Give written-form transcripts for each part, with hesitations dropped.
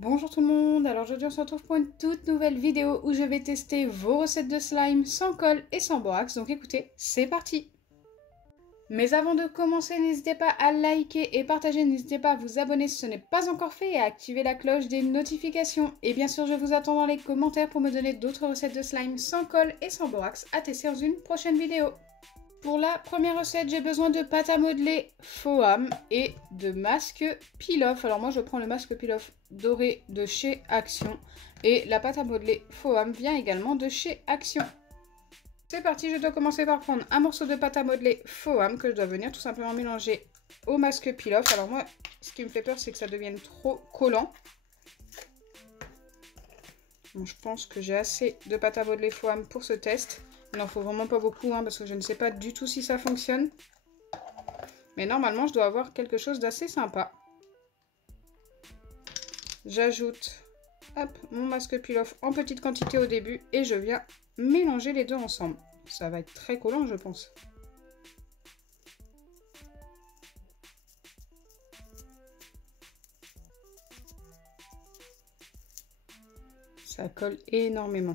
Bonjour tout le monde, alors aujourd'hui on se retrouve pour une toute nouvelle vidéo où je vais tester vos recettes de slime sans colle et sans borax, donc écoutez, c'est parti! Mais avant de commencer, n'hésitez pas à liker et partager, n'hésitez pas à vous abonner si ce n'est pas encore fait et à activer la cloche des notifications. Et bien sûr, je vous attends dans les commentaires pour me donner d'autres recettes de slime sans colle et sans borax à tester dans une prochaine vidéo. Pour la première recette, j'ai besoin de pâte à modeler Foam et de masque peel-off. Alors moi, je prends le masque peel-off doré de chez Action. Et la pâte à modeler Foam vient également de chez Action. C'est parti, je dois commencer par prendre un morceau de pâte à modeler Foam que je dois venir tout simplement mélanger au masque peel-off. Alors moi, ce qui me fait peur, c'est que ça devienne trop collant. Donc, je pense que j'ai assez de pâte à modeler Foam pour ce test. Il n'en faut vraiment pas beaucoup parce que je ne sais pas du tout si ça fonctionne. Mais normalement, je dois avoir quelque chose d'assez sympa. J'ajoute mon masque peel-off en petite quantité au début et je viens mélanger les deux ensemble. Ça va être très collant, je pense. Ça colle énormément.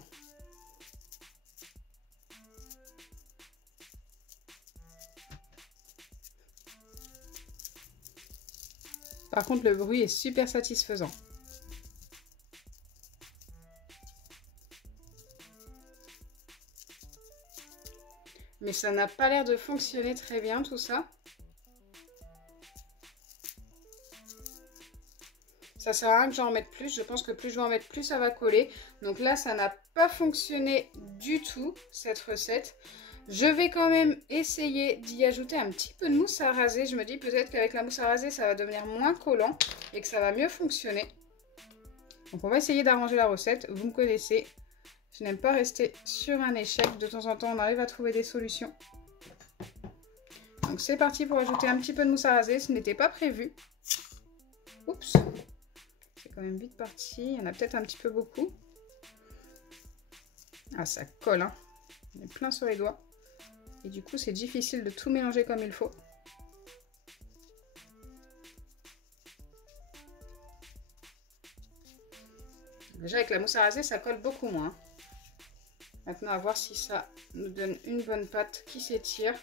Par contre, le bruit est super satisfaisant. Mais ça n'a pas l'air de fonctionner très bien tout ça. Ça sert à rien que j'en mette plus. Je pense que plus je vais en mettre, plus ça va coller. Donc là, ça n'a pas fonctionné du tout, cette recette. Je vais quand même essayer d'y ajouter un petit peu de mousse à raser. Je me dis peut-être qu'avec la mousse à raser, ça va devenir moins collant et que ça va mieux fonctionner. Donc on va essayer d'arranger la recette. Vous me connaissez. Je n'aime pas rester sur un échec. De temps en temps, on arrive à trouver des solutions. Donc c'est parti pour ajouter un petit peu de mousse à raser. Ce n'était pas prévu. Oups. C'est quand même vite parti. Il y en a peut-être un petit peu beaucoup. Ah, ça colle, hein. On est plein sur les doigts. Et du coup, c'est difficile de tout mélanger comme il faut. Déjà, avec la mousse à raser, ça colle beaucoup moins. Maintenant, à voir si ça nous donne une bonne pâte qui s'étire.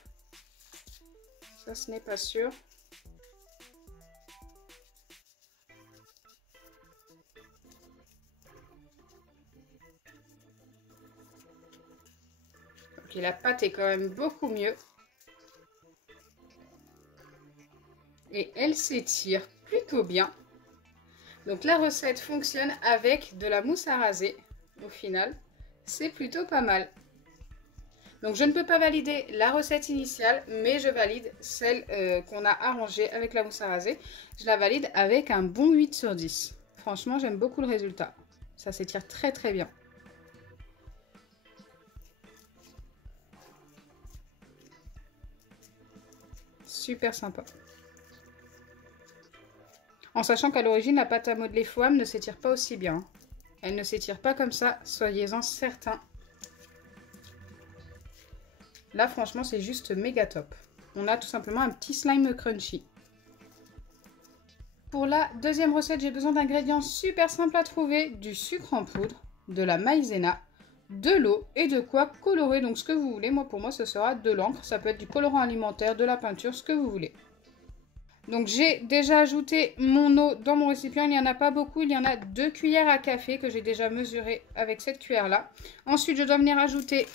Ça, ce n'est pas sûr. Ok, la pâte est quand même beaucoup mieux. Et elle s'étire plutôt bien. Donc la recette fonctionne avec de la mousse à raser. Au final, c'est plutôt pas mal. Donc je ne peux pas valider la recette initiale, mais je valide celle qu'on a arrangée avec la mousse à raser. Je la valide avec un bon 8 sur 10. Franchement, j'aime beaucoup le résultat. Ça s'étire très très bien. Super sympa. En sachant qu'à l'origine, la pâte à modeler Foam ne s'étire pas aussi bien. Elle ne s'étire pas comme ça, soyez-en certains. Là, franchement, c'est juste méga top. On a tout simplement un petit slime crunchy. Pour la deuxième recette, j'ai besoin d'ingrédients super simples à trouver. Du sucre en poudre, de la maïzena, de l'eau et de quoi colorer. Donc ce que vous voulez, pour moi, ce sera de l'encre. Ça peut être du colorant alimentaire, de la peinture, ce que vous voulez. Donc j'ai déjà ajouté mon eau dans mon récipient, il n'y en a pas beaucoup, il y en a 2 cuillères à café que j'ai déjà mesuré avec cette cuillère là. Ensuite je dois venir ajouter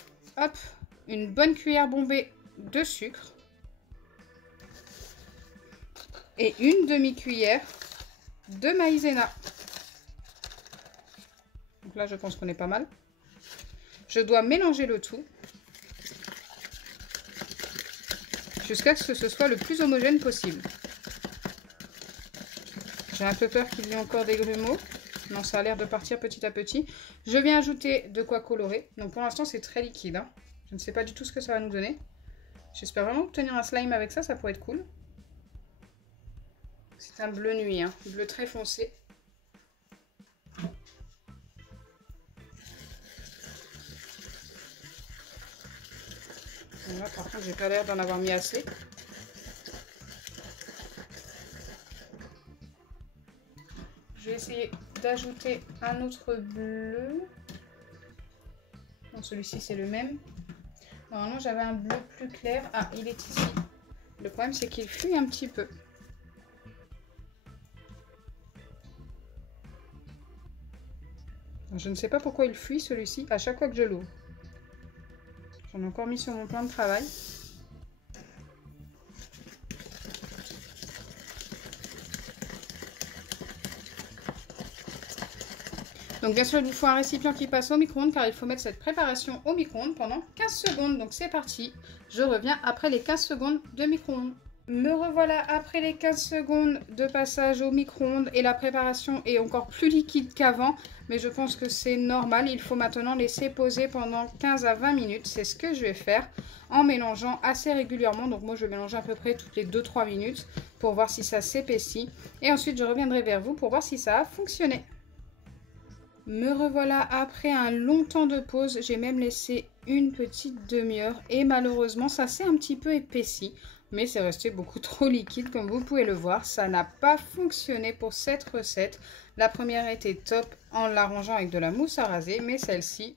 une bonne cuillère bombée de sucre et une demi-cuillère de maïzena. Donc là je pense qu'on est pas mal. Je dois mélanger le tout jusqu'à ce que ce soit le plus homogène possible. J'ai un peu peur qu'il y ait encore des grumeaux. Non, ça a l'air de partir petit à petit. Je viens ajouter de quoi colorer. Donc pour l'instant, c'est très liquide. Hein. Je ne sais pas du tout ce que ça va nous donner. J'espère vraiment obtenir un slime avec ça, ça pourrait être cool. C'est un bleu nuit, hein. Bleu très foncé. Là, par contre, j'ai pas l'air d'en avoir mis assez. Je vais essayer d'ajouter un autre bleu. Non, celui-ci c'est le même. Normalement j'avais un bleu plus clair. Ah, il est ici. Le problème c'est qu'il fuit un petit peu. Je ne sais pas pourquoi il fuit celui-ci à chaque fois que je l'ouvre. J'en ai encore mis sur mon plan de travail. Donc bien sûr, il vous faut un récipient qui passe au micro-ondes car il faut mettre cette préparation au micro-ondes pendant 15 secondes. Donc c'est parti, je reviens après les 15 secondes de micro-ondes. Me revoilà après les 15 secondes de passage au micro-ondes et la préparation est encore plus liquide qu'avant. Mais je pense que c'est normal, il faut maintenant laisser poser pendant 15 à 20 minutes. C'est ce que je vais faire en mélangeant assez régulièrement. Donc moi je vais mélanger à peu près toutes les 2-3 minutes pour voir si ça s'épaissit. Et ensuite je reviendrai vers vous pour voir si ça a fonctionné. Me revoilà après un long temps de pause, j'ai même laissé une petite demi-heure et malheureusement ça s'est un petit peu épaissi, mais c'est resté beaucoup trop liquide comme vous pouvez le voir, ça n'a pas fonctionné pour cette recette. La première était top en l'arrangeant avec de la mousse à raser, mais celle-ci,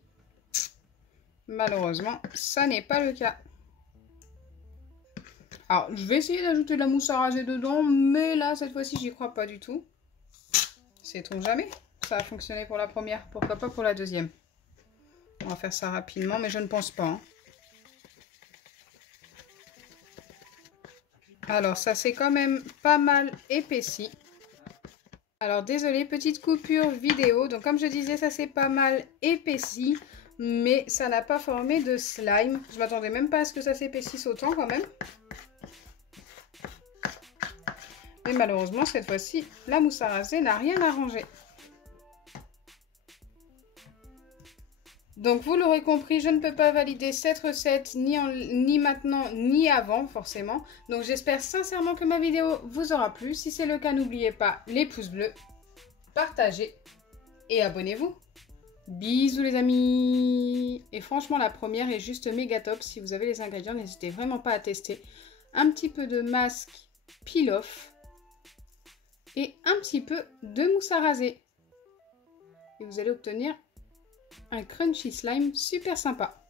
malheureusement, ça n'est pas le cas. Alors, je vais essayer d'ajouter de la mousse à raser dedans, mais là, cette fois-ci, j'y crois pas du tout. Sait-on jamais ? Ça a fonctionné pour la première, pourquoi pas pour la deuxième. On va faire ça rapidement, mais je ne pense pas. Hein. Alors, ça s'est quand même pas mal épaissi. Alors, désolé, petite coupure vidéo. Donc, comme je disais, ça s'est pas mal épaissi, mais ça n'a pas formé de slime. Je m'attendais même pas à ce que ça s'épaississe autant quand même. Mais malheureusement, cette fois-ci, la mousse à raser n'a rien arrangé. Donc vous l'aurez compris, je ne peux pas valider cette recette ni maintenant ni avant forcément. Donc j'espère sincèrement que ma vidéo vous aura plu. Si c'est le cas, n'oubliez pas les pouces bleus, partagez et abonnez-vous. Bisous les amis. Et franchement la première est juste méga top. Si vous avez les ingrédients, n'hésitez vraiment pas à tester. Un petit peu de masque peel-off et un petit peu de mousse à raser. Et vous allez obtenir un crunchy slime super sympa.